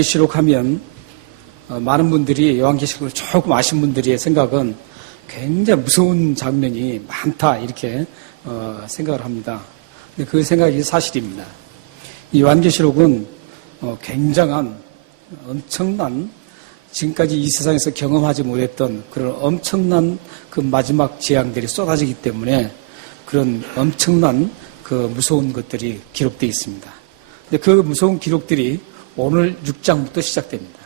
요한계시록 하면 많은 분들이 요한계시록을 조금 아신 분들의 생각은 굉장히 무서운 장면이 많다 이렇게 생각을 합니다. 근데 그 생각이 사실입니다. 이 요한계시록은 굉장한 엄청난 지금까지 이 세상에서 경험하지 못했던 그런 엄청난 그 마지막 재앙들이 쏟아지기 때문에 그런 엄청난 그 무서운 것들이 기록되어 있습니다. 근데 그 무서운 기록들이 오늘 6장부터 시작됩니다.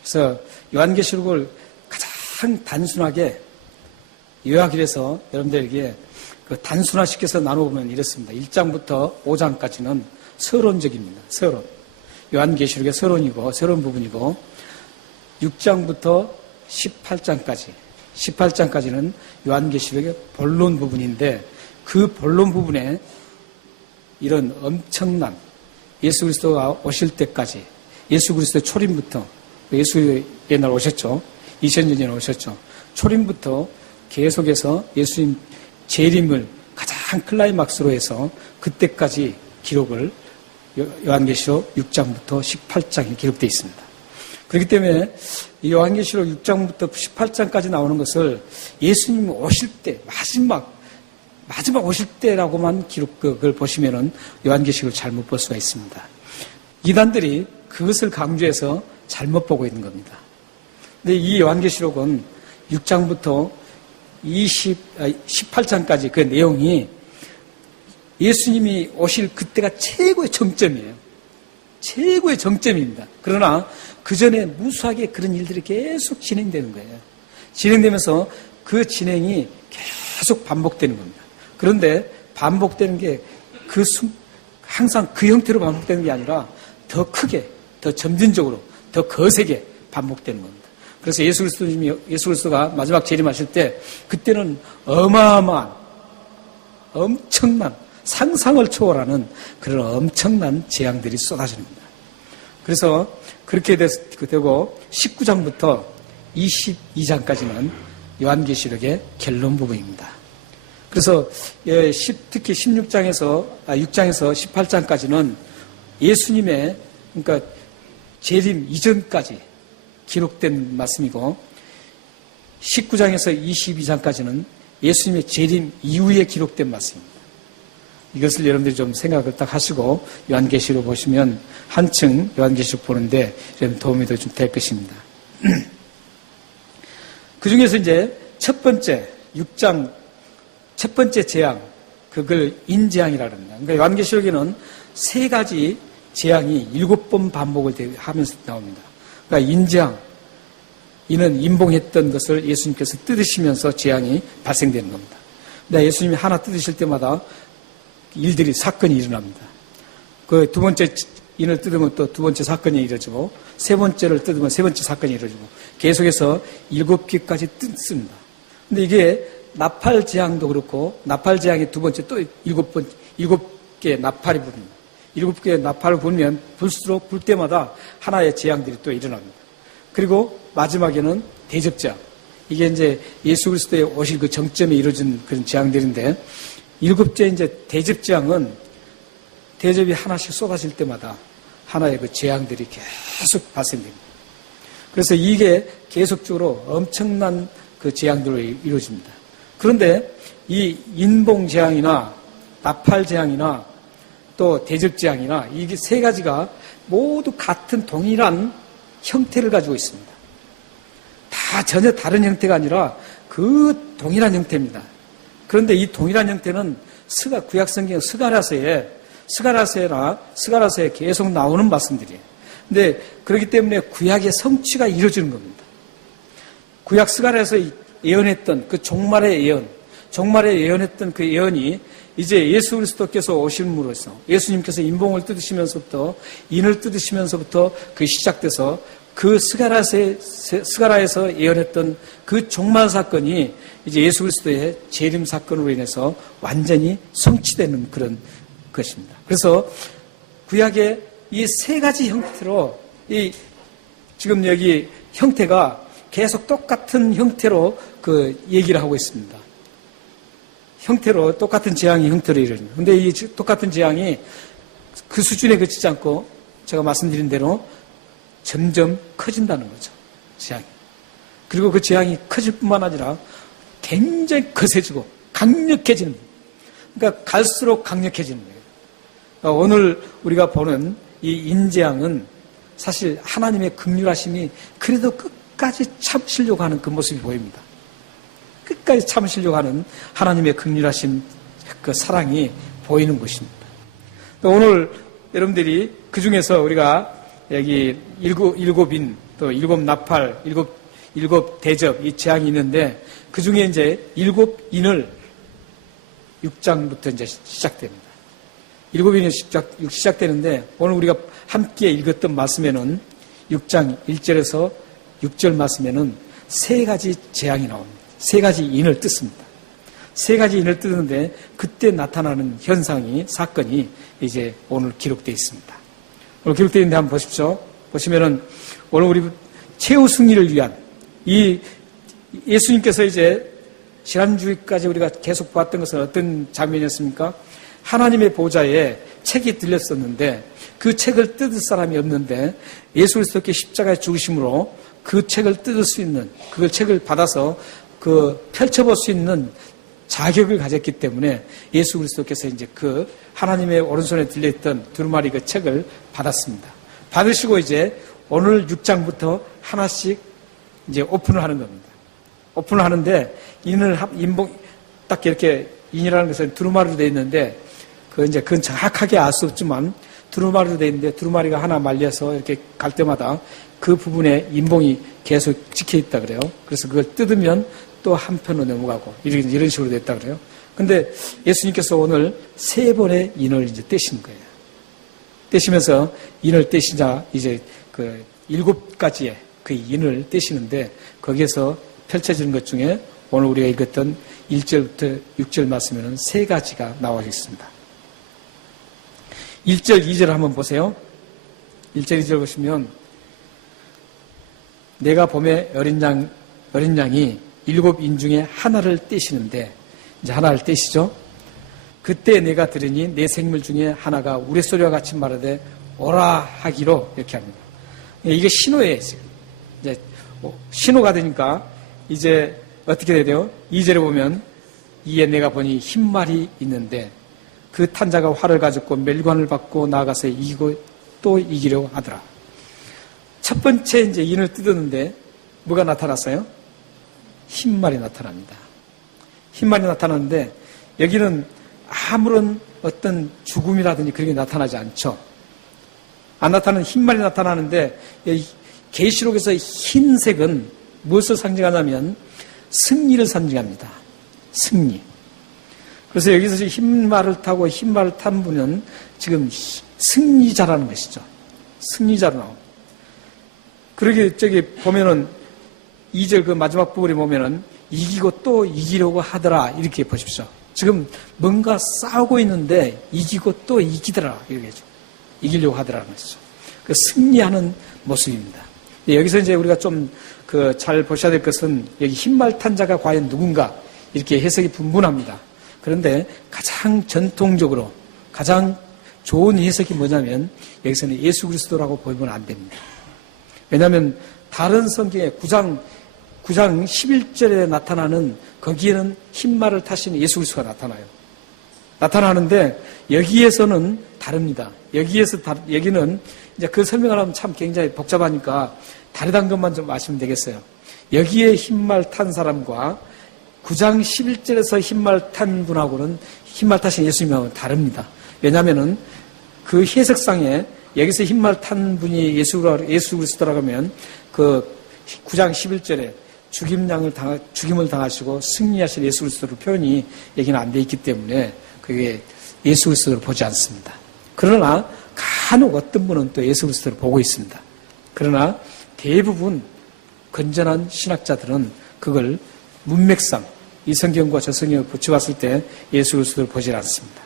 그래서 요한계시록을 가장 단순하게 요약을 해서 여러분들에게 그 단순화시켜서 나눠보면 이렇습니다. 1장부터 5장까지는 서론적입니다. 서론. 요한계시록의 서론이고, 서론 부분이고, 6장부터 18장까지는 요한계시록의 본론 부분인데, 그 본론 부분에 이런 엄청난 예수 그리스도가 오실 때까지, 예수 그리스도의 초림부터, 예수 옛날 오셨죠. 2000년 전에 오셨죠. 초림부터 계속해서 예수님 재림을 가장 클라이막스로 해서 그때까지 기록을 요한계시록 6장부터 18장에 기록되어 있습니다. 그렇기 때문에 이 요한계시록 6장부터 18장까지 나오는 것을 예수님이 오실 때, 마지막 오실 때라고만 기록을 보시면은 요한계시록을 잘못 볼 수가 있습니다. 이단들이 그것을 강조해서 잘못 보고 있는 겁니다. 근데 이 요한계시록은 6장부터 18장까지 그 내용이 예수님이 오실 그때가 최고의 정점이에요. 최고의 정점입니다. 그러나 그 전에 무수하게 그런 일들이 계속 진행되는 거예요. 진행되면서 그 진행이 계속 반복되는 겁니다. 그런데 반복되는 게 항상 그 형태로 반복되는 게 아니라 더 크게, 더 점진적으로, 더 거세게 반복되는 겁니다. 그래서 예수 그리스도가 마지막 재림하실 때 그때는 어마어마한 엄청난 상상을 초월하는 그런 엄청난 재앙들이 쏟아집니다. 그래서 그렇게 되고 19장부터 22장까지는 요한계시록의 결론 부분입니다. 그래서 특히 6장에서 18장까지는 예수님의 그러니까 재림 이전까지 기록된 말씀이고 19장에서 22장까지는 예수님의 재림 이후에 기록된 말씀입니다. 이것을 여러분들이 좀 생각을 딱 하시고 요한계시록 보시면 한층 요한계시록 보는데 좀 도움이 더 좀 될 것입니다. 그 중에서 이제 첫 번째 6장 첫 번째 재앙 그걸 인재앙이라고 합니다. 그러니까 요한계시록에는 세 가지 재앙이 7번 반복을 하면서 나옵니다. 그러니까 인재앙, 이는 임봉했던 것을 예수님께서 뜯으시면서 재앙이 발생되는 겁니다. 근데 예수님이 하나 뜯으실 때마다 사건이 일어납니다. 그 두 번째 인을 뜯으면 또 두 번째 사건이 이루어지고, 세 번째를 뜯으면 세 번째 사건이 이루어지고, 계속해서 7개까지 뜯습니다. 근데 이게 나팔 재앙도 그렇고, 나팔 재앙이 두 번째 또 7개 나팔이 부릅니다. 7개의 나팔을 불면 불수록 불 때마다 하나의 재앙들이 또 일어납니다. 그리고 마지막에는 대접재앙. 이게 이제 예수 그리스도의 오실 그 정점에 이루어진 그런 재앙들인데, 7째 이제 대접재앙은 대접이 하나씩 쏟아질 때마다 하나의 그 재앙들이 계속 발생됩니다. 그래서 이게 계속적으로 엄청난 그 재앙들로 이루어집니다. 그런데 이 인봉재앙이나 나팔재앙이나 또 대접재앙이나 이게 세 가지가 모두 같은 동일한 형태를 가지고 있습니다. 다 전혀 다른 형태가 아니라 그 동일한 형태입니다. 그런데 이 동일한 형태는 구약성경 스가랴서에 계속 나오는 말씀들이에요. 근데 그렇기 때문에 구약의 성취가 이루어지는 겁니다. 구약 스가랴에서 예언했던 그 종말의 예언했던 그 예언이 이제 예수 그리스도께서 오심으로써 예수님께서 인봉을 뜯으시면서부터 인을 뜯으시면서부터 그 시작돼서 그 스가랴에서 예언했던 그 종말 사건이 이제 예수 그리스도의 재림 사건으로 인해서 완전히 성취되는 그런 것입니다. 그래서 구약의 이 세 가지 형태로 지금 여기 형태가 계속 똑같은 형태로 그 얘기를 하고 있습니다. 형태로 똑같은 재앙이 형태로 이루어집니다. 그런데 이 똑같은 재앙이 그 수준에 그치지 않고 제가 말씀드린 대로 점점 커진다는 거죠. 재앙이. 그리고 그 재앙이 커질 뿐만 아니라 굉장히 거세지고 강력해지는 거예요. 그러니까 갈수록 강력해지는 거예요. 그러니까 오늘 우리가 보는 이 인재앙은 사실 하나님의 긍휼하심이 그래도 끝까지 참으시려고 하는 그 모습이 보입니다. 끝까지 참으시려고 하는 하나님의 긍휼하심 그 사랑이 보이는 것입니다. 또 오늘 여러분들이 그 중에서 우리가 여기 일곱인 또 일곱 나팔, 일곱 대접 이 재앙이 있는데 그 중에 이제 일곱인을 6장부터 이제 시작됩니다. 일곱인이 시작되는데 오늘 우리가 함께 읽었던 말씀에는 6장 1절에서 6절 말씀에는 세 가지 재앙이 나옵니다. 세 가지 인을 뜯습니다. 세 가지 인을 뜯는데 그때 나타나는 현상이 사건이 이제 오늘 기록되어 있습니다. 오늘 기록되어 있는데 한번 보십시오. 보시면은 오늘 우리 최후 승리를 위한 이 예수님께서 이제 지난주까지 우리가 계속 봤던 것은 어떤 장면이었습니까? 하나님의 보좌에 책이 들렸었는데 그 책을 뜯을 사람이 없는데 예수 그리스도께 십자가에 죽으심으로 그 책을 뜯을 수 있는 그 책을 받아서 그 펼쳐볼 수 있는 자격을 가졌기 때문에 예수 그리스도께서 이제 그 하나님의 오른손에 들려있던 두루마리 그 책을 받았습니다. 받으시고 이제 오늘 6장부터 하나씩 이제 오픈을 하는 겁니다. 오픈을 하는데 인봉 딱 이렇게 인이라는 것은 두루마리로 되어 있는데 그건 정확하게 알 수 없지만 두루마리로 되어 있는데 두루마리가 하나 말려서 이렇게 갈 때마다 그 부분에 인봉이 계속 찍혀 있다 그래요. 그래서 그걸 뜯으면 또 한편으로 넘어가고 이런 식으로 됐다 그래요. 근데 예수님께서 오늘 세 번의 인을 이제 떼시는 거예요. 떼시면서 인을 떼시자 이제 그 7가지의 그 인을 떼시는데 거기에서 펼쳐지는 것 중에 오늘 우리가 읽었던 1절부터 6절 말씀에는 세 가지가 나와 있습니다. 1절, 2절 한번 보세요. 1절, 2절 보시면 내가 봄에 어린 양이 7인 중에 하나를 떼시는데 이제 하나를 떼시죠. 그때 내가 들으니 내 생물 중에 하나가 우레소리와 같이 말하되 오라 하기로 이렇게 합니다. 이게 신호예요. 지금 이제 신호가 되니까 이제 어떻게 돼요? 2절에 보면 이에 내가 보니 흰말이 있는데 그 탄자가 활을 가졌고 멸관을 받고 나아가서 이기고 또 이기려고 하더라. 첫 번째 이제 인을 뜯었는데 뭐가 나타났어요? 흰말이 나타납니다. 흰말이 나타나는데 여기는 아무런 어떤 죽음이라든지 그런 게 나타나지 않죠. 안 나타나는 흰말이 나타나는데 계시록에서 흰색은 무엇을 상징하냐면 승리를 상징합니다. 승리. 그래서 여기서 지금 흰말을 타고 흰말을 탄 분은 지금 승리자라는 것이죠. 승리자로 나옵니다. 그러게 저기 보면은 2절 그 마지막 부분에 보면은 이기고 또 이기려고 하더라 이렇게 보십시오. 지금 뭔가 싸우고 있는데 이기고 또 이기더라 이렇게 죠. 이기려고 하더라는 것이죠. 그 승리하는 모습입니다. 여기서 이제 우리가 좀 그 잘 보셔야 될 것은 여기 흰말 탄 자가 과연 누군가 이렇게 해석이 분분합니다. 그런데 가장 전통적으로 가장 좋은 해석이 뭐냐면 여기서는 예수 그리스도라고 보면 안 됩니다. 왜냐하면 다른 성경에 9장 11절에 나타나는 거기에는 흰말을 타신 예수 그리스도가 나타나요. 나타나는데 여기에서는 다릅니다. 여기는 이제 그 설명을 하면 참 굉장히 복잡하니까 다르다는 것만 좀 아시면 되겠어요. 여기에 흰말 탄 사람과 9장 11절에서 흰말 탄 분하고는 흰말 타신 예수님하고는 다릅니다. 왜냐하면은 그 해석상에 여기서 흰말 탄 분이 예수 그리스도라고 하면 그 9장 11절에 죽임을 당하시고 승리하신 예수 그리스도로 표현이 여기는 안 돼 있기 때문에 그게 예수 그리스도를 보지 않습니다. 그러나 간혹 어떤 분은 또 예수 그리스도를 보고 있습니다. 그러나 대부분 건전한 신학자들은 그걸 문맥상 이 성경과 저 성경을 붙여봤을 때 예수 그리스도를 보지 않습니다.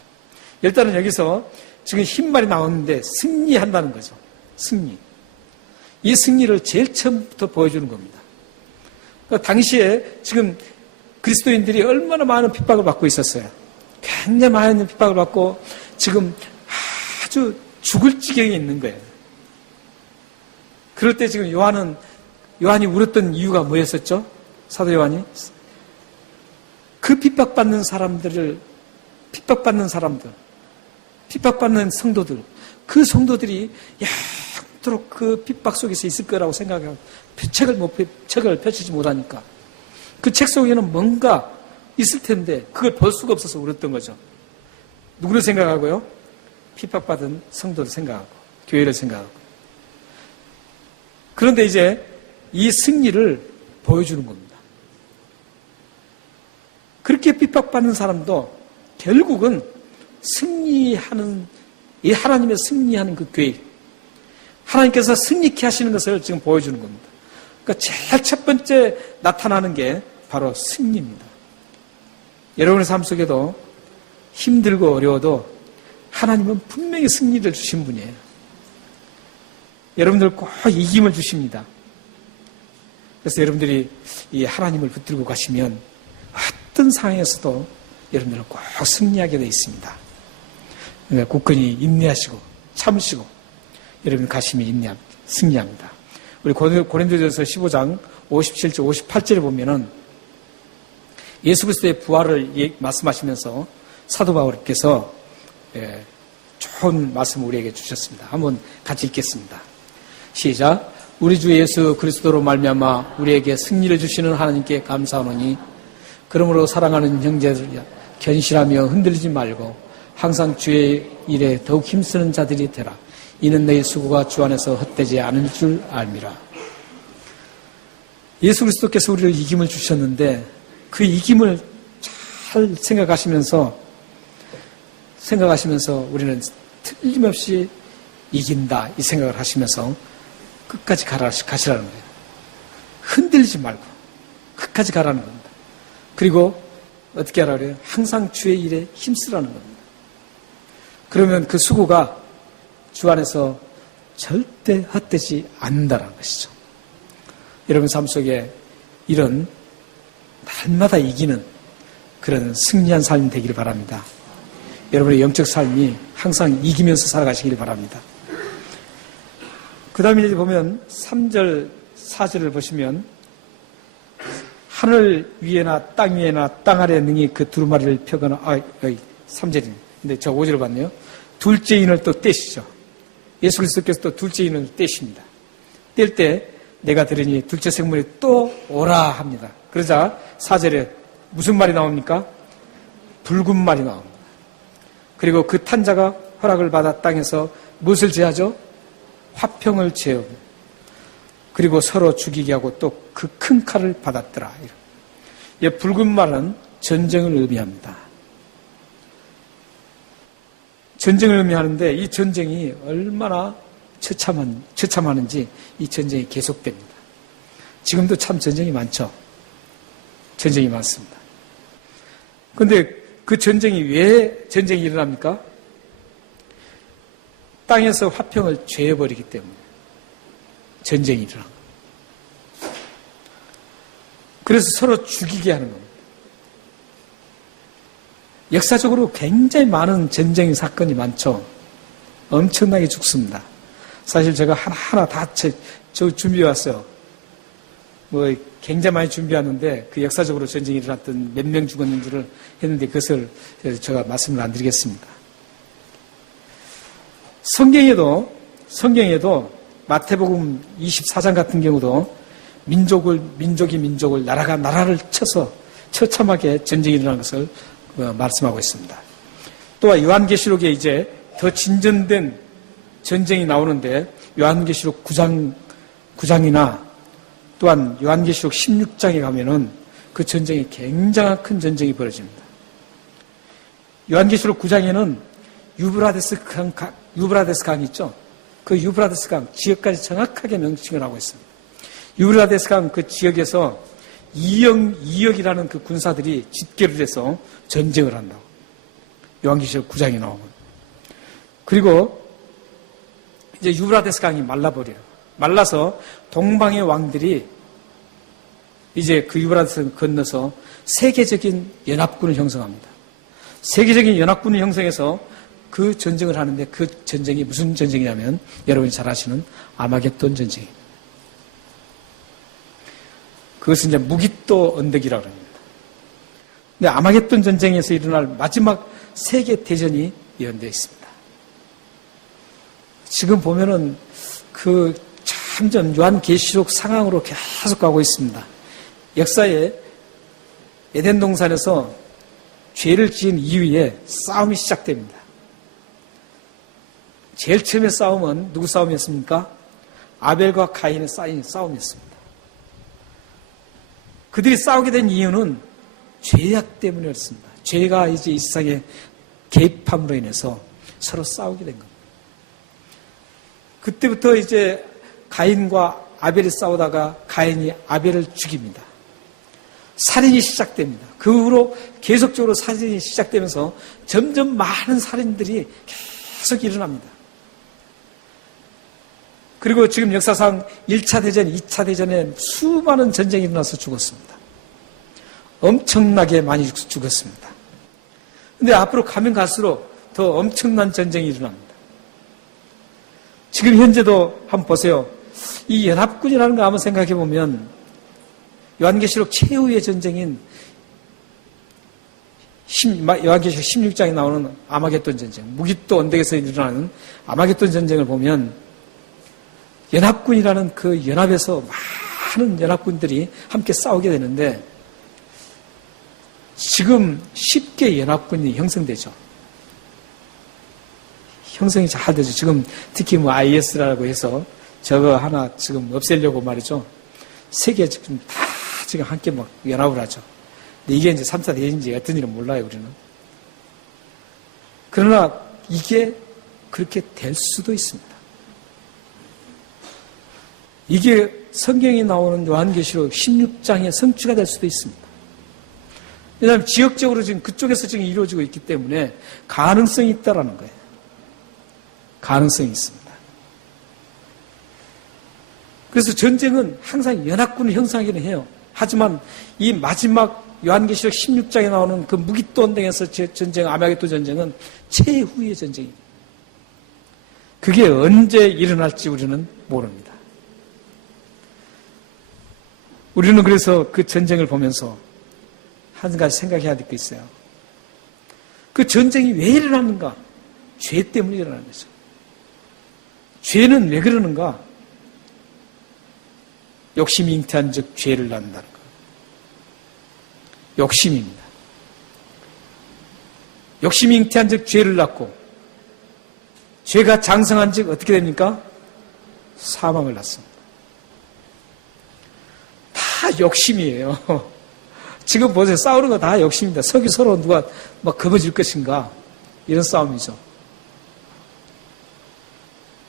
일단은 여기서 지금 흰말이 나오는데 승리한다는 거죠. 승리. 이 승리를 제일 처음부터 보여주는 겁니다. 그러니까 당시에 지금 그리스도인들이 얼마나 많은 핍박을 받고 있었어요. 굉장히 많은 핍박을 받고 지금 아주 죽을 지경에 있는 거예요. 그럴 때 지금 요한이 울었던 이유가 뭐였었죠? 사도 요한이? 그 핍박받는 사람들, 핍박받는 성도들, 그 성도들이 영토록 그 핍박 속에서 있을 거라고 생각하고 책을 펼치지 못하니까 그 책 속에는 뭔가 있을 텐데 그걸 볼 수가 없어서 울었던 거죠. 누구를 생각하고요? 핍박받은 성도를 생각하고 교회를 생각하고. 그런데 이제 이 승리를 보여주는 겁니다. 그렇게 핍박받는 사람도 결국은 승리하는, 이 하나님의 승리하는 그 계획, 하나님께서 승리케 하시는 것을 지금 보여주는 겁니다. 그러니까 제일 첫 번째 나타나는 게 바로 승리입니다. 여러분의 삶 속에도 힘들고 어려워도 하나님은 분명히 승리를 주신 분이에요. 여러분들 꼭 이김을 주십니다. 그래서 여러분들이 이 하나님을 붙들고 가시면 어떤 상황에서도 여러분들은 꼭 승리하게 되어 있습니다. 그러니까 굳건히 인내하시고 참으시고 여러분 가시면 승리합니다. 우리 고린도전서 15장 57절 58절에 보면은 예수 그리스도의 부활을 말씀하시면서 사도 바울께서 좋은 말씀을 우리에게 주셨습니다. 한번 같이 읽겠습니다. 시작. 우리 주 예수 그리스도로 말미암아 우리에게 승리를 주시는 하나님께 감사하노니 그러므로 사랑하는 형제들 견실하며 흔들리지 말고 항상 주의 일에 더욱 힘쓰는 자들이 되라. 이는 너희 수고가 주 안에서 헛되지 않을 줄 알미라. 예수 그리스도께서 우리를 이김을 주셨는데 그 이김을 잘 생각하시면서 우리는 틀림없이 이긴다 이 생각을 하시면서 끝까지 가시라는 거예요. 흔들리지 말고 끝까지 가라는 겁니다. 그리고 어떻게 하라 그래요? 항상 주의 일에 힘쓰라는 겁니다. 그러면 그 수고가 주 안에서 절대 헛되지 않는다는 것이죠. 여러분 삶 속에 이런 날마다 이기는 그런 승리한 삶이 되기를 바랍니다. 여러분의 영적 삶이 항상 이기면서 살아가시기를 바랍니다. 그 다음에 이제 보면 3절, 4절을 보시면 하늘 위에나 땅 위에나 땅 아래 능히 그 두루마리를 펴거나 3절입니다. 근데 저 5절을 봤네요. 둘째 인을 또 떼시죠. 예수 그리스도께서 또 둘째 인을 떼십니다. 뗄 때 내가 들으니 둘째 생물이 또 오라 합니다. 그러자 4절에 무슨 말이 나옵니까? 붉은 말이 나옵니다. 그리고 그 탄자가 허락을 받아 땅에서 무엇을 제하죠? 화평을 제하고 그리고 서로 죽이게 하고 또 그 큰 칼을 받았더라. 이 붉은 말은 전쟁을 의미합니다. 전쟁을 의미하는데 이 전쟁이 얼마나 처참하는지 이 전쟁이 계속됩니다. 지금도 참 전쟁이 많죠. 전쟁이 많습니다. 그런데 그 전쟁이 왜 전쟁이 일어납니까? 땅에서 화평을 죄해버리기 때문에 전쟁이 일어납니다. 그래서 서로 죽이게 하는 겁니다. 역사적으로 굉장히 많은 전쟁 사건이 많죠. 엄청나게 죽습니다. 사실 제가 하나하나 다 준비해 왔어요. 굉장히 많이 준비하는데 그 역사적으로 전쟁이 일어났던 몇 명 죽었는지를 했는데 그것을 제가 말씀을 안 드리겠습니다. 성경에도 마태복음 24장 같은 경우도 민족이 민족을 나라가 나라를 쳐서 처참하게 전쟁이 일어난 것을 말씀하고 있습니다. 또한 요한계시록에 이제 더 진전된 전쟁이 나오는데 요한계시록 9장이나 또한 요한계시록 16장에 가면은 그 전쟁이 굉장한 큰 전쟁이 벌어집니다. 요한계시록 9장에는 유브라데스 강이 있죠. 그 유브라데스 강 지역까지 정확하게 명칭을 하고 있습니다. 유브라데스 강 그 지역에서 이역이라는 그 군사들이 집결을 해서 전쟁을 한다고. 요한계시록 9장에 나오고. 그리고 이제 유브라데스 강이 말라버려요. 말라서 동방의 왕들이 이제 그 유브라데스를 건너서 세계적인 연합군을 형성합니다. 세계적인 연합군을 형성해서 그 전쟁을 하는데 그 전쟁이 무슨 전쟁이냐면 여러분이 잘 아시는 아마겟돈 전쟁입니다. 그것은 이제 무깃도 언덕이라고 합니다. 근데 아마겟돈 전쟁에서 일어날 마지막 세계 대전이 예언되어 있습니다. 지금 보면은 그 점점 요한계시록 상황으로 계속 가고 있습니다. 역사에 에덴 동산에서 죄를 지은 이후에 싸움이 시작됩니다. 제일 처음에 싸움은 누구 싸움이었습니까? 아벨과 가인의 싸움이었습니다. 그들이 싸우게 된 이유는 죄악 때문이었습니다. 죄가 이제 이 세상에 개입함으로 인해서 서로 싸우게 된 겁니다. 그때부터 이제 가인과 아벨이 싸우다가 가인이 아벨을 죽입니다. 살인이 시작됩니다. 그 후로 계속적으로 살인이 시작되면서 점점 많은 살인들이 계속 일어납니다. 그리고 지금 역사상 1차 대전, 2차 대전에 수많은 전쟁이 일어나서 죽었습니다. 엄청나게 많이 죽었습니다. 근데 앞으로 가면 갈수록 더 엄청난 전쟁이 일어납니다. 지금 현재도 한번 보세요. 이 연합군이라는 거 한번 생각해 보면 요한계시록 최후의 전쟁인 요한계시록 16장에 나오는 아마겟돈 전쟁, 무깃도 언덕에서 일어나는 아마겟돈 전쟁을 보면 연합군이라는 그 연합에서 많은 연합군들이 함께 싸우게 되는데 지금 쉽게 연합군이 형성되죠. 형성이 잘 되죠. 지금 특히 뭐 IS라고 해서 저거 하나 지금 없애려고 말이죠. 세계 지금 다 지금 함께 막 연합을 하죠. 근데 이게 이제 3차 대전인지 어떤 일은 몰라요, 우리는. 그러나 이게 그렇게 될 수도 있습니다. 이게 성경에 나오는 요한계시록 16장의 성취가 될 수도 있습니다. 왜냐하면 지역적으로 지금 그쪽에서 지금 이루어지고 있기 때문에 가능성이 있다라는 거예요. 가능성이 있습니다. 그래서 전쟁은 항상 연합군을 형성하기는 해요. 하지만 이 마지막 요한계시록 16장에 나오는 그 무깃도 언덕에서 전쟁, 아마겟돈 전쟁은 최후의 전쟁입니다. 그게 언제 일어날지 우리는 모릅니다. 우리는 그래서 그 전쟁을 보면서 한 가지 생각해야 될 게 있어요. 그 전쟁이 왜 일어났는가? 죄 때문에 일어나는 거죠. 죄는 왜 그러는가? 욕심이 잉태한 즉 죄를 낳는다는 거. 욕심입니다. 욕심이 잉태한 즉 죄를 낳고 죄가 장성한 즉 어떻게 됩니까? 사망을 낳습니다. 다 욕심이에요. 지금 보세요. 싸우는 거 다 욕심입니다. 서로 누가 막 겁어질 것인가 이런 싸움이죠.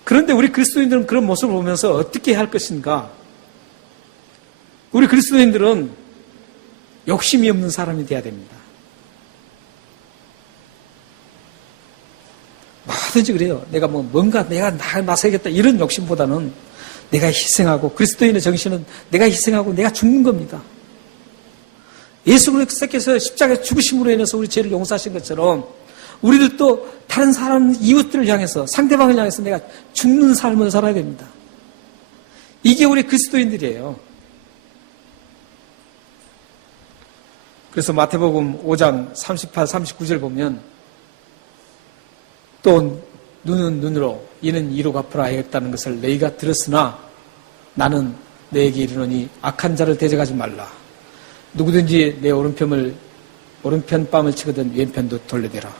그런데 우리 그리스도인들은 그런 모습을 보면서 어떻게 할 것인가? 우리 그리스도인들은 욕심이 없는 사람이 돼야 됩니다. 뭐든지 그래요. 내가 내가 나서야겠다 이런 욕심보다는 내가 희생하고 그리스도인의 정신은 내가 희생하고 내가 죽는 겁니다. 예수 그리스도께서 십자가에 죽으심으로 인해서 우리 죄를 용서하신 것처럼 우리들도 다른 사람, 이웃들을 향해서 상대방을 향해서 내가 죽는 삶을 살아야 됩니다. 이게 우리 그리스도인들이에요. 그래서 마태복음 5장 38, 39절 보면 또 눈은 눈으로 이는 이로 갚으라 하였다는 것을 너희가 들었으나 나는 너에게 이르노니 악한 자를 대적하지 말라. 누구든지 내 오른편 뺨을 치거든 왼편도 돌려대라.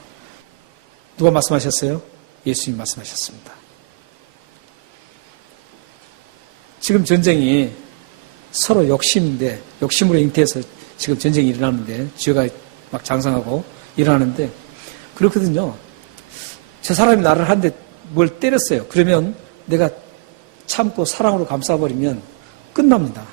누가 말씀하셨어요? 예수님 말씀하셨습니다. 지금 전쟁이 서로 욕심인데 욕심으로 잉태해서 지금 전쟁이 일어나는데 죄가 막 장성하고 일어나는데 그렇거든요. 저 사람이 나를 한데 뭘 때렸어요. 그러면 내가 참고 사랑으로 감싸버리면 끝납니다.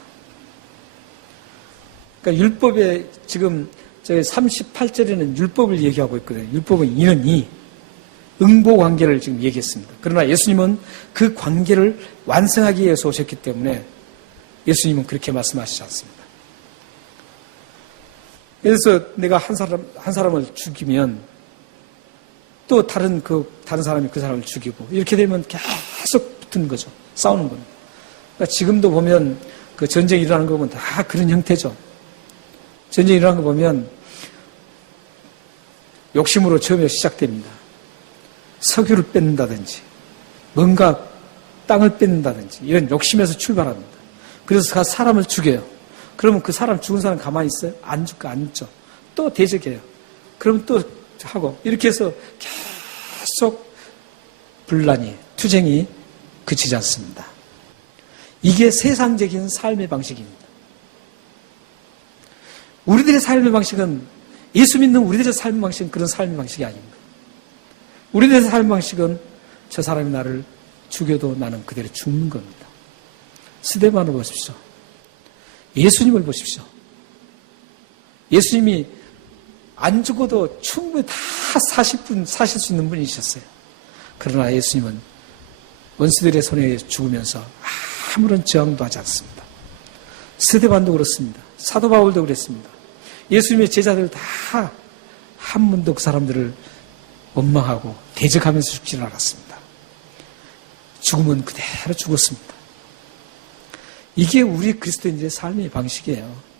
그러니까 율법에 지금 저희 38절에는 율법을 얘기하고 있거든요. 율법은 이는 이 응보 관계를 지금 얘기했습니다. 그러나 예수님은 그 관계를 완성하기 위해서 오셨기 때문에 예수님은 그렇게 말씀하시지 않습니다. 그래서 내가 한 사람을 죽이면 또 다른 사람이 그 사람을 죽이고 이렇게 되면 계속 붙는 거죠. 싸우는 겁니다. 그러니까 지금도 보면 그 전쟁이 일어나는 거 보면 다 그런 형태죠. 전쟁이 일어나는 거 보면 욕심으로 처음에 시작됩니다. 석유를 뺏는다든지 뭔가 땅을 뺏는다든지 이런 욕심에서 출발합니다. 그래서 사람을 죽여요. 그러면 그 사람 죽은 사람 가만히 있어요? 안 죽고 안 죽죠. 또 대적해요. 그러면 또 하고 이렇게 해서 계속 분란이 투쟁이 그치지 않습니다. 이게 세상적인 삶의 방식입니다. 우리들의 삶의 방식은 예수 믿는 우리들의 삶의 방식은 그런 삶의 방식이 아닙니다. 우리들의 삶의 방식은 저 사람이 나를 죽여도 나는 그대로 죽는 겁니다. 스데반을 보십시오. 예수님을 보십시오. 예수님이 안 죽어도 충분히 다 사실 수 있는 분이셨어요. 그러나 예수님은 원수들의 손에 죽으면서 아무런 저항도 하지 않습니다. 스데반도 그렇습니다. 사도 바울도 그랬습니다. 예수님의 제자들 다 한 번도 그 사람들을 원망하고 대적하면서 죽지는 않았습니다. 죽음은 그대로 죽었습니다. 이게 우리 그리스도인들의 삶의 방식이에요.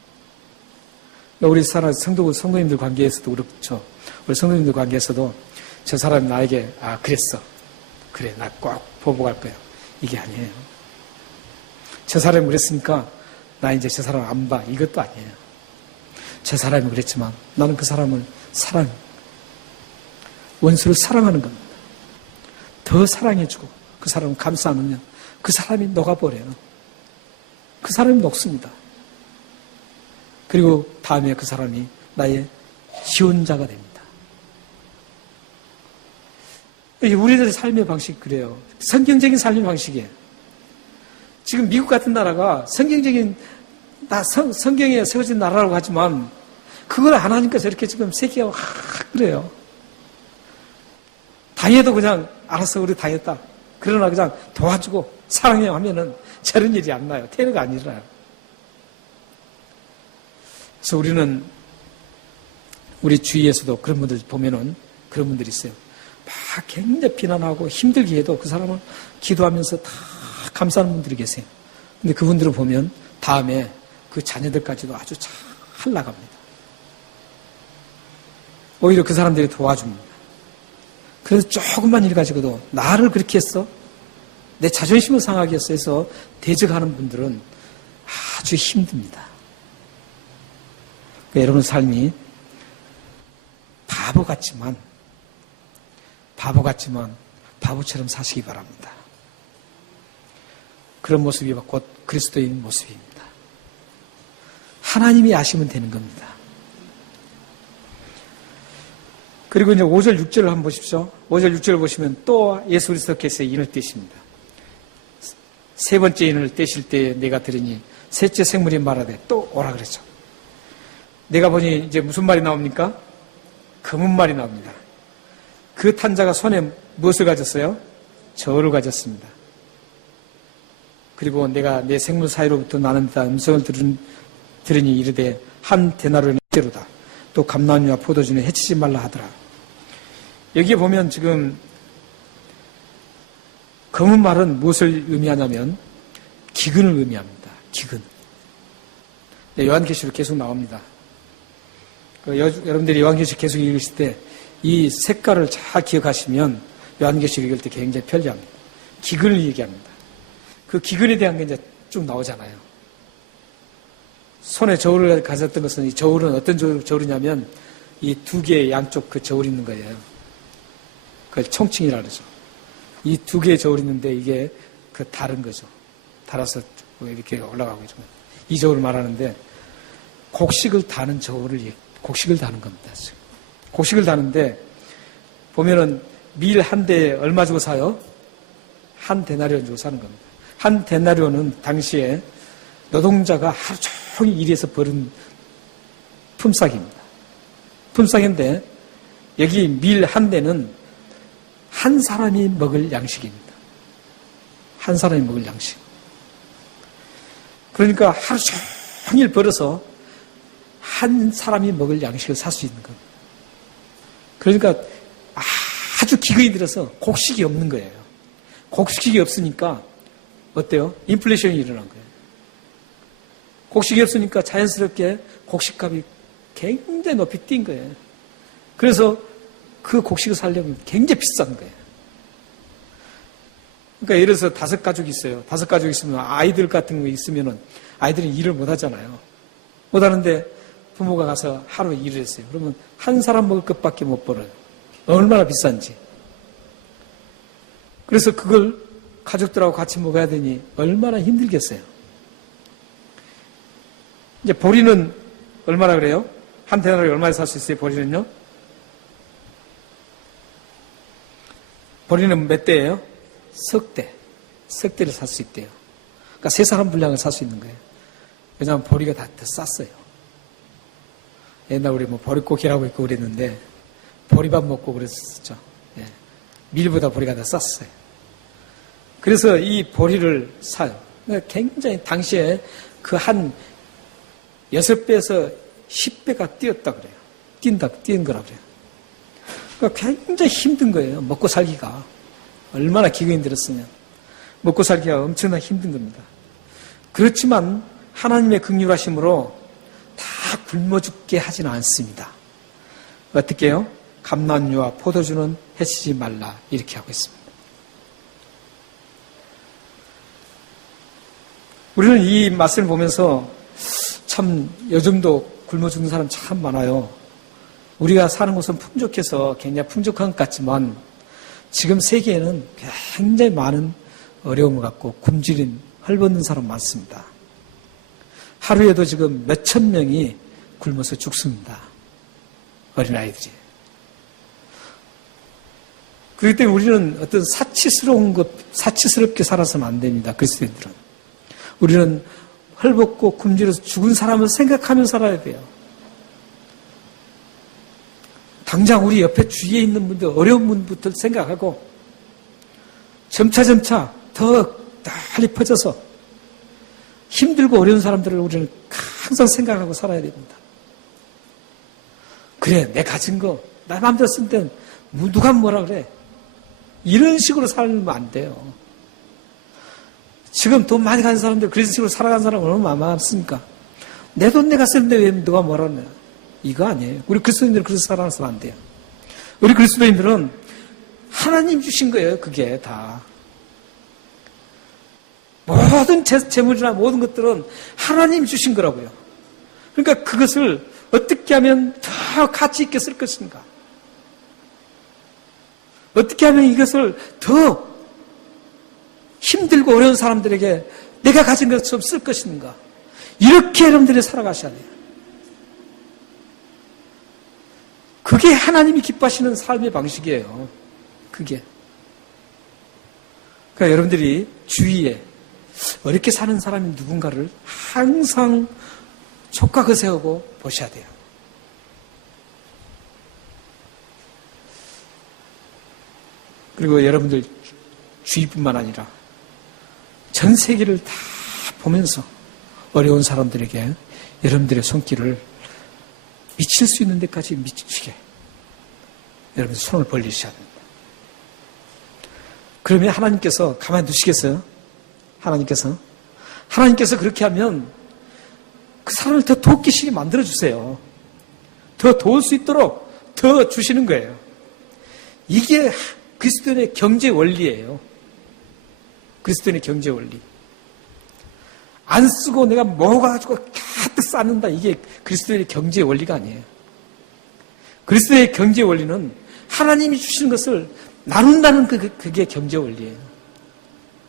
우리 성도님들 관계에서도 그렇죠. 우리 성도님들 관계에서도 저 사람이 나에게 그랬어. 그래, 나 꼭 보복할 거야. 이게 아니에요. 저 사람이 그랬으니까 나 이제 저 사람 안 봐. 이것도 아니에요. 저 사람이 그랬지만 나는 그 사람을 원수를 사랑하는 겁니다. 더 사랑해주고 그 사람을 감싸 안으면 그 사람이 녹아버려요. 그 사람이 녹습니다. 그리고 다음에 그 사람이 나의 지원자가 됩니다. 우리들의 삶의 방식이 그래요. 성경적인 삶의 방식이에요. 지금 미국 같은 나라가 성경에 세워진 나라라고 하지만 그걸 안 하니까 저렇게 지금 세계가 그래요. 당해도 그냥 알았어 우리 당했다. 그러나 그냥 도와주고 사랑해 하면은 저런 일이 안 나요. 테러가 안 일어나요. 그래서 우리는 우리 주위에서도 그런 분들 보면은 그런 분들이 있어요. 막 굉장히 비난하고 힘들게 해도 그 사람을 기도하면서 다 감사하는 분들이 계세요. 근데 그분들을 보면 다음에 그 자녀들까지도 아주 잘 나갑니다. 오히려 그 사람들이 도와줍니다. 그래서 조금만 일 가지고도 나를 그렇게 했어? 내 자존심을 상하게 했어 해서 대적하는 분들은 아주 힘듭니다. 그러니까 여러분 삶이 바보 같지만 바보처럼 사시기 바랍니다. 그런 모습이 곧 그리스도인 모습입니다. 하나님이 아시면 되는 겁니다. 그리고 이제 5절, 6절을 한번 보십시오. 5절, 6절을 보시면 또 예수 그리스도께서 인을 떼십니다. 세 번째 인을 떼실 때 내가 들으니 셋째 생물이 말하되 또 오라 그랬죠. 내가 보니 이제 무슨 말이 나옵니까? 검은 말이 나옵니다. 그 탄자가 손에 무엇을 가졌어요? 저울을 가졌습니다. 그리고 내가 내 생물 사이로부터 나는 듯한 음성을 들으니 이르되 한 데나리온의 대로다. 또 감나무와 포도주는 해치지 말라 하더라. 여기에 보면 지금 검은 말은 무엇을 의미하냐면 기근을 의미합니다. 기근. 요한계시록 계속 나옵니다. 여러분들이 요한계시록 계속 읽으실 때 이 색깔을 잘 기억하시면 요한계시록 읽을 때 굉장히 편리합니다. 기근을 얘기합니다. 그 기근에 대한 게 이제 쭉 나오잖아요. 손에 저울을 가졌던 것은 이 저울은 어떤 저울이냐면 이 두 개의 양쪽 그 저울이 있는 거예요. 그걸 총칭이라 그러죠. 이 두 개의 저울이 있는데 이게 그 다른 거죠. 달아서 이렇게 올라가고 있죠. 이 저울을 말하는데 곡식을 다는 곡식을 다는 겁니다. 곡식을 다는데 보면은 밀 한 대에 얼마 주고 사요? 한 데나리온 주고 사는 겁니다. 한 데나리온은 당시에 노동자가 하루 종일 일해서 벌은 품삯입니다. 품삯인데 여기 밀 한 대는 한 사람이 먹을 양식입니다. 한 사람이 먹을 양식. 그러니까 하루 종일 벌어서 한 사람이 먹을 양식을 살 수 있는 겁니다. 그러니까 아주 기근이 들어서 곡식이 없는 거예요. 곡식이 없으니까 어때요? 인플레이션이 일어난 거예요. 곡식이 없으니까 자연스럽게 곡식값이 굉장히 높이 뛴 거예요. 그래서 그 곡식을 사려면 굉장히 비싼 거예요. 그러니까 예를 들어서 5가족이 있어요. 5가족이 있으면 아이들 같은 거 있으면은 아이들이 일을 못 하잖아요. 못 하는데 부모가 가서 하루에 일을 했어요. 그러면 한 사람 먹을 것밖에 못 벌어요. 얼마나 비싼지. 그래서 그걸 가족들하고 같이 먹어야 되니 얼마나 힘들겠어요. 이제 보리는 얼마나 그래요? 한 대나리에 얼마에 살 수 있어요, 보리는요? 보리는 몇 대예요? 석 대를 살 수 있대요. 그러니까 3사람 분량을 살 수 있는 거예요. 왜냐하면 보리가 다 더 쌌어요. 옛날 우리 뭐 보릿고기라고 있고 그랬는데 보리밥 먹고 그랬었죠. 예. 밀보다 보리가 더 쌌어요. 그래서 이 보리를 사요. 그러니까 굉장히 당시에 그 한 6배에서 10배가 뛰었다 그래요. 뛴 거라 그래요. 그러니까 굉장히 힘든 거예요. 먹고 살기가. 얼마나 기근이 들었으면. 먹고 살기가 엄청나게 힘든 겁니다. 그렇지만 하나님의 긍휼하심으로 다 굶어 죽게 하지는 않습니다. 어떻게 해요? 감람류와 포도주는 해치지 말라 이렇게 하고 있습니다. 우리는 이 말씀을 보면서 참 요즘도 굶어 죽는 사람 참 많아요. 우리가 사는 곳은 풍족해서 굉장히 풍족한 것 같지만 지금 세계에는 굉장히 많은 어려움을 갖고 굶주린 헐벗는 사람 많습니다. 하루에도 지금 몇천 명이 굶어서 죽습니다. 어린아이들이. 그렇기 때문에 우리는 어떤 사치스럽게 살아서는 안 됩니다. 그리스도인들은. 우리는 헐벗고 굶주려서 죽은 사람을 생각하며 살아야 돼요. 당장 우리 옆에 주위에 있는 분들, 어려운 분부터 생각하고 점차 더 빨리 퍼져서 힘들고 어려운 사람들을 우리는 항상 생각하고 살아야 됩니다. 그래, 내 가진 거, 나 마음대로 쓸 땐 누가 뭐라 그래. 이런 식으로 살면 안 돼요. 지금 돈 많이 가진 사람들, 그런 식으로 살아가는 사람은 얼마나 많습니까? 내 돈 내가 쓰는데 왜 누가 뭐라 그러냐. 이거 아니에요. 우리 그리스도인들은 그렇게 살아가서는 안 돼요. 우리 그리스도인들은 하나님 주신 거예요. 그게 다. 모든 재물이나 모든 것들은 하나님 주신 거라고요. 그러니까 그것을 어떻게 하면 더 가치 있게 쓸 것인가? 어떻게 하면 이것을 더 힘들고 어려운 사람들에게 내가 가진 것처럼 쓸 것인가? 이렇게 여러분들이 살아가셔야 돼요. 그게 하나님이 기뻐하시는 삶의 방식이에요. 그게. 그러니까 여러분들이 주위에 어렵게 사는 사람이 누군가를 항상 촉각을 세우고 보셔야 돼요. 그리고 여러분들 주위뿐만 아니라 전 세계를 다 보면서 어려운 사람들에게 여러분들의 손길을 미칠 수 있는 데까지 미치게 여러분 손을 벌리셔야 됩니다. 그러면 하나님께서 가만히 두시겠어요? 하나님께서 그렇게 하면 그 사람을 더 돕기시게 만들어주세요. 더 도울 수 있도록 더 주시는 거예요. 이게 그리스도인의 경제 원리예요. 그리스도인의 경제 원리. 안 쓰고 내가 모아가지고 가득 쌓는다. 이게 그리스도인의 경제 원리가 아니에요. 그리스도의 경제 원리는 하나님이 주시는 것을 나눈다는 그게 경제 원리예요.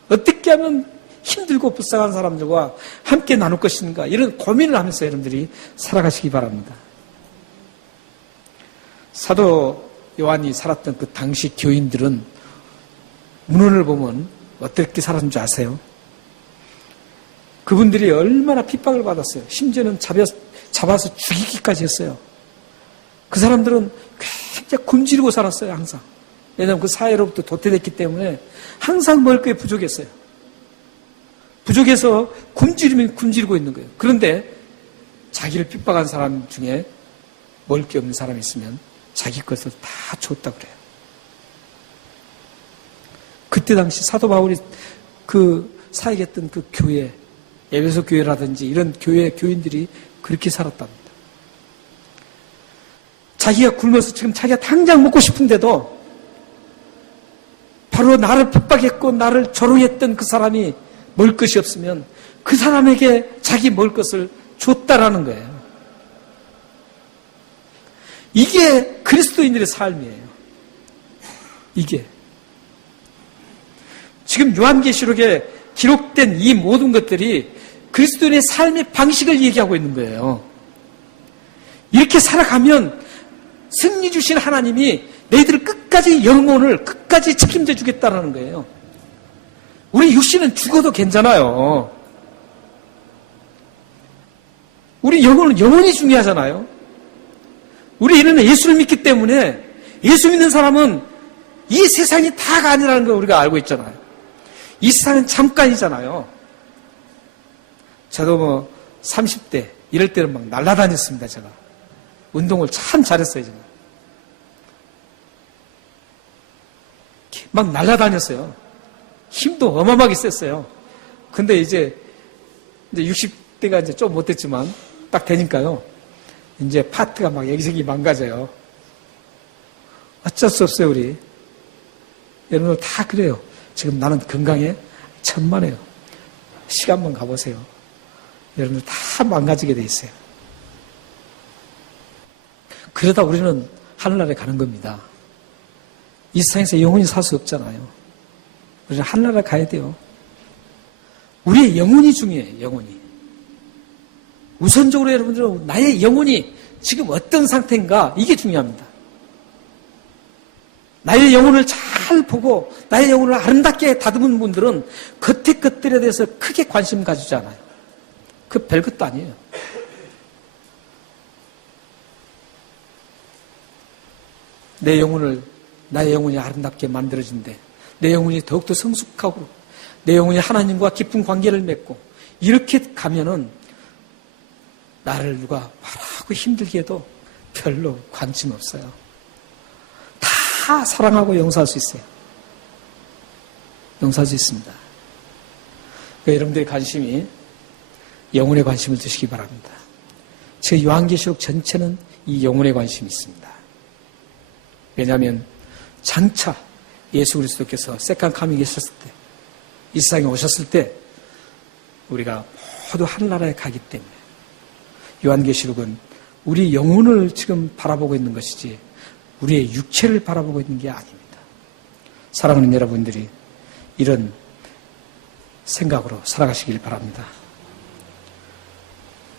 어떻게 하면 힘들고 불쌍한 사람들과 함께 나눌 것인가 이런 고민을 하면서 여러분들이 살아가시기 바랍니다. 사도 요한이 살았던 그 당시 교인들은 문헌을 보면 어떻게 살았는 줄 아세요? 그분들이 얼마나 핍박을 받았어요. 심지어는 잡아서 죽이기까지 했어요. 그 사람들은 굉장히 굶주리고 살았어요. 항상. 왜냐하면 그 사회로부터 도태됐기 때문에 항상 먹을 게 부족했어요. 부족해서 굶주리고 있는 거예요. 그런데 자기를 핍박한 사람 중에 먹을 게 없는 사람이 있으면 자기 것을 다 줬다 그래요. 그때 당시 사도 바울이 그 사역했던 그 교회 에베소 교회라든지 이런 교회 교인들이 그렇게 살았답니다. 자기가 굶어서 지금 자기가 당장 먹고 싶은데도 바로 나를 핍박했고 나를 조롱했던 그 사람이 먹을 것이 없으면 그 사람에게 자기 먹을 것을 줬다라는 거예요. 이게 그리스도인들의 삶이에요. 이게. 지금 요한계시록에 기록된 이 모든 것들이 그리스도인의 삶의 방식을 얘기하고 있는 거예요. 이렇게 살아가면 승리 주신 하나님이 너희들을 끝까지 영혼을 끝까지 책임져 주겠다는 거예요. 우리 육신은 죽어도 괜찮아요. 우리 영혼은 영혼이 중요하잖아요. 우리는 예수를 믿기 때문에 예수 믿는 사람은 이 세상이 다가 아니라는 걸 우리가 알고 있잖아요. 이 세상은 잠깐이잖아요. 저도 30대 이럴 때는 막 날아다녔습니다. 제가 운동을 참 잘했어요. 제가 막 날아다녔어요. 힘도 어마어마하게 셌어요. 근데 이제 60대가 이제 좀 못됐지만 딱 되니까요. 이제 파트가 막 여기저기 망가져요. 어쩔 수 없어요, 우리. 여러분들 다 그래요. 지금 나는 건강에 천만에요. 시간만 가보세요. 여러분들 다 망가지게 돼 있어요. 그러다 우리는 하늘나라에 가는 겁니다. 이 세상에서 영원히 살 수 없잖아요. 우리는 하늘나라에 가야 돼요. 우리의 영혼이 중요해요, 영혼이. 우선적으로 여러분들은 나의 영혼이 지금 어떤 상태인가, 이게 중요합니다. 나의 영혼을 잘 보고 나의 영혼을 아름답게 다듬은 분들은 겉에 것들에 대해서 크게 관심 가지지 않아요. 그 별것도 아니에요. 나의 영혼이 아름답게 만들어진대. 내 영혼이 더욱더 성숙하고 내 영혼이 하나님과 깊은 관계를 맺고 이렇게 가면은 나를 누가 말하고 힘들게 해도 별로 관심 없어요. 다 사랑하고 용서할 수 있어요. 용서할 수 있습니다. 그러니까 여러분들의 관심이 영혼의 관심을 두시기 바랍니다. 제 요한계시록 전체는 이 영혼의 관심이 있습니다. 왜냐하면 장차 예수 그리스도께서 세컨 카밍에 있었을 때, 이 세상에 오셨을 때 우리가 모두 하늘나라에 가기 때문에 요한계시록은 우리 영혼을 지금 바라보고 있는 것이지 우리의 육체를 바라보고 있는 게 아닙니다. 사랑하는 여러분들이 이런 생각으로 살아가시길 바랍니다.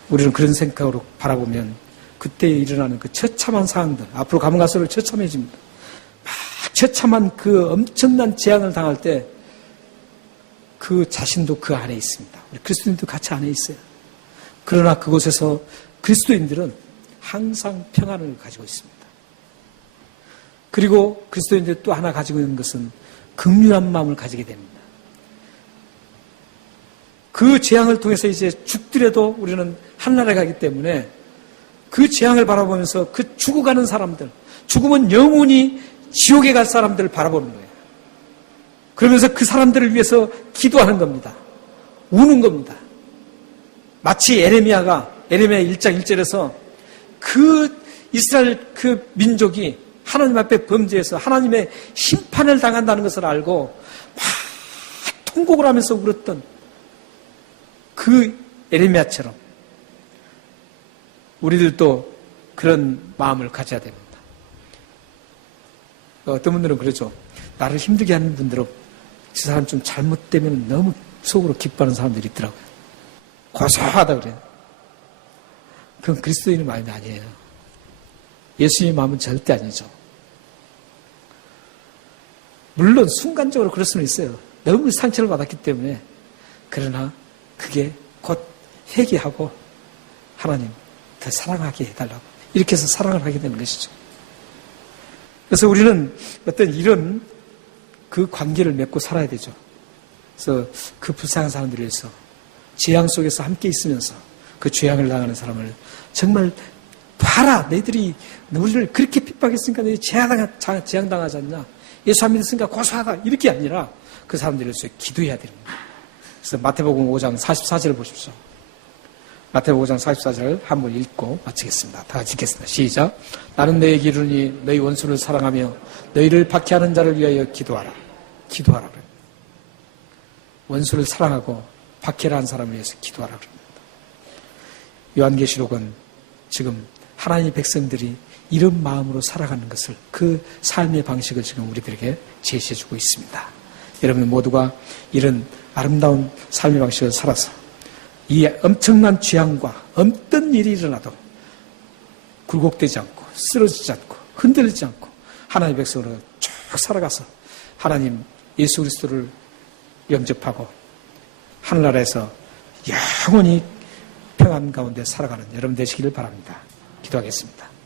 우리는 그런 생각으로 바라보면 그때 일어나는 그 처참한 상황들, 앞으로 가면 갈수록 처참해집니다. 막 처참한 그 엄청난 재앙을 당할 때 그 자신도 그 안에 있습니다. 우리 그리스도인도 같이 안에 있어요. 그러나 그곳에서 그리스도인들은 항상 평안을 가지고 있습니다. 그리고 그리스도인들이 또 하나 가지고 있는 것은 긍휼한 마음을 가지게 됩니다. 그 재앙을 통해서 이제 죽더라도 우리는 하늘나라에 가기 때문에 그 재앙을 바라보면서 그 죽어가는 사람들, 죽으면 영원히 지옥에 갈 사람들을 바라보는 거예요. 그러면서 그 사람들을 위해서 기도하는 겁니다. 우는 겁니다. 마치 에레미야 1장 1절에서 그 이스라엘 그 민족이 하나님 앞에 범죄해서 하나님의 심판을 당한다는 것을 알고 막 통곡을 하면서 울었던 그 에레미야처럼 우리들도 그런 마음을 가져야 됩니다. 어떤 분들은 그러죠. 나를 힘들게 하는 분들은 그 사람 좀 잘못되면 너무 속으로 기뻐하는 사람들이 있더라고요. 고소하다 그래요. 그건 그리스도인의 마음이 아니에요. 예수님의 마음은 절대 아니죠. 물론 순간적으로 그럴 수는 있어요. 너무 상처를 받았기 때문에. 그러나 그게 곧 회개하고 하나님 더 사랑하게 해달라고 이렇게 해서 사랑을 하게 되는 것이죠. 그래서 우리는 어떤 이런 그 관계를 맺고 살아야 되죠. 그래서 그 불쌍한 사람들을 위해서 재앙 속에서 함께 있으면서 그 재앙을 당하는 사람을 정말 봐라, 너희들이 우리를 그렇게 핍박했으니까 너희 재앙당하지 않냐, 예수 안 믿었으니까 고소하다, 이렇게 아니라 그 사람들을 위해서 기도해야 됩니다. 그래서 마태복음 5장 44절을 보십시오. 마태복음 5장 44절 한번 읽고 마치겠습니다. 다 같이 읽겠습니다. 시작. 나는 너에게 이르니 너희 원수를 사랑하며 너희를 박해하는 자를 위하여 기도하라. 기도하라. 원수를 사랑하고 박해를 한 사람을 위해서 기도하라. 요한계시록은 지금 하나님의 백성들이 이런 마음으로 살아가는 것을, 그 삶의 방식을 지금 우리들에게 제시해주고 있습니다. 여러분 모두가 이런 아름다운 삶의 방식을 살아서 이 엄청난 재앙과 어떤 일이 일어나도 굴곡되지 않고 쓰러지지 않고 흔들리지 않고 하나님의 백성으로 쭉 살아가서 하나님 예수 그리스도를 영접하고 하늘나라에서 영원히 평안 가운데 살아가는 여러분 되시기를 바랍니다. 기도하겠습니다.